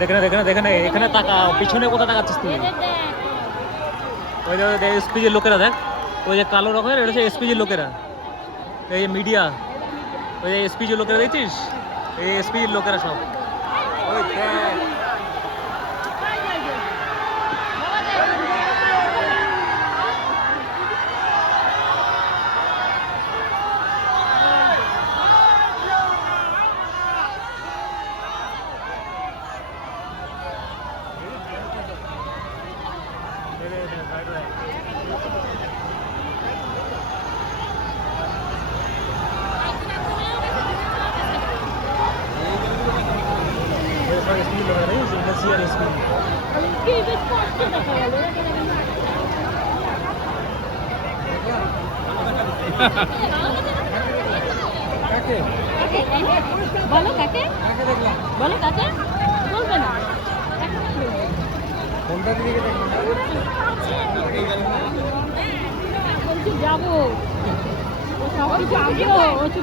দেখে না দেখে না দেখে না, এখানে তাকা, পিছনে কোথায় তাকাচ্ছিস তুই? ওই যে এসপিজির লোকেরা দেখ, ওই যে কালো রকমের, এটা হচ্ছে এসপিজির লোকেরা, এই যে মিডিয়া, ওই যে এসপিজির লোকেরা দেখছিস, এই এসপিজির লোকেরা সব ওই দেখ। বলো কাকে, বলো কাকে বলবে না, বলছি যাবো, ও সব কিছু